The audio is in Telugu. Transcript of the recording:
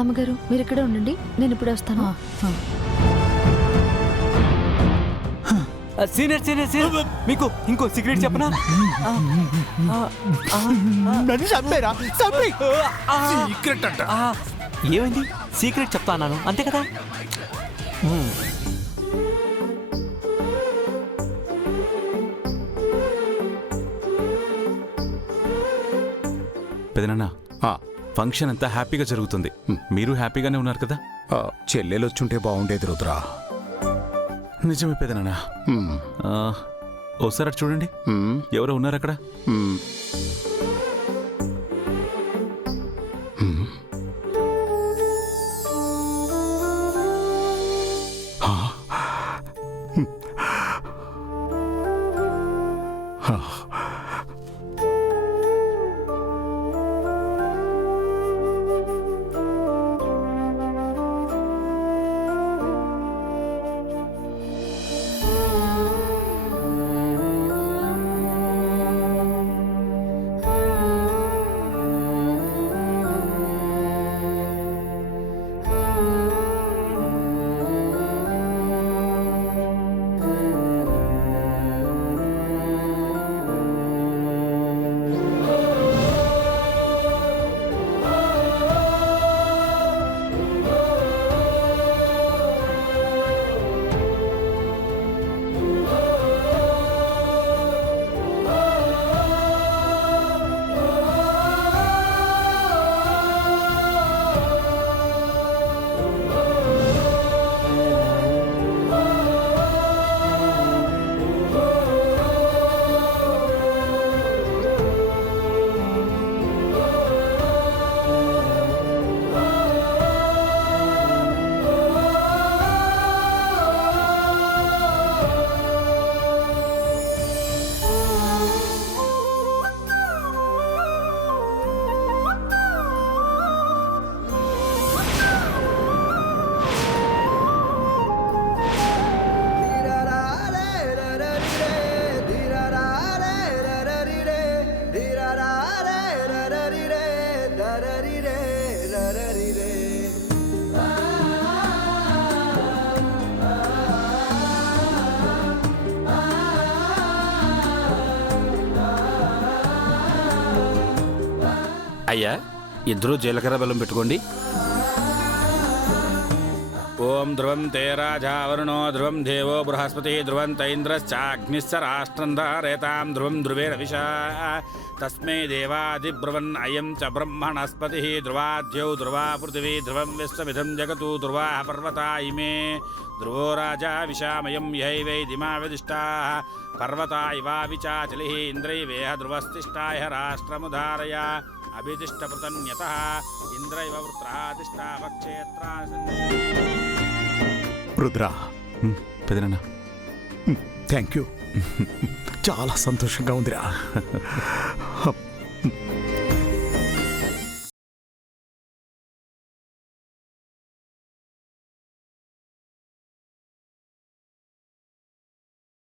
అమ్మగారు మీరు ఇక్కడే ఉండండి, నేను ఇప్పుడు వస్తాను. సీనియర్ సీనియర్ సీనియర్ మీకు ఇంకో సీక్రెట్ చెప్పనా? నన్ను చంపేరా? చంపి సీక్రెట్ అంట. ఏమైంది? సీక్రెట్ చెప్తా అన్నాను అంతే కదా. పెదనాన్న, ఫంక్షన్ అంతా హ్యాపీగా జరుగుతుంది. మీరు హ్యాపీగానే ఉన్నారు కదా? చెల్లెలు వచ్చుంటే బాగుండేది రుద్రా. నిజమే పెదనాన్న. ఓసారి అటు చూడండి, ఎవరో ఉన్నారు అక్కడ. అయ్యా, ఇద్దరూ జీలకర్ర బెల్లం పెట్టుకోండి. ఓం ధ్రువం తే రాజావరుణో ధ్రువం దేవో బృహస్పతి ధ్రువంత ఇంద్రశ్చాగ్నిశ్చ రాష్ట్రం ధారేతాం ధ్రువం ధ్రువేణ విశా తస్మై దేవాదిబ్రువన్ అయం చ బ్రహ్మణస్పతి ధ్రువాద్యౌ ధ్రువా పృథివీ ధ్రువం విశ్వమిదం జగతు ధ్రువా పర్వతా ఇమే ధ్రువో రాజా విశామయం యహైవై దిమావిదిష్టా పర్వతా ఇవా విచాచలి ఇంద్రైవేహ ధ్రువస్తిష్టాయ రాష్ట్రముధారయ అభితిష్టపృతన్యతః ఇంద్రైవ వృత్రాదిష్టావక్షేత్రా. రుద్రా, పెదనాన్న, థ్యాంక్ యూ. చాలా సంతోషంగా ఉందిరా.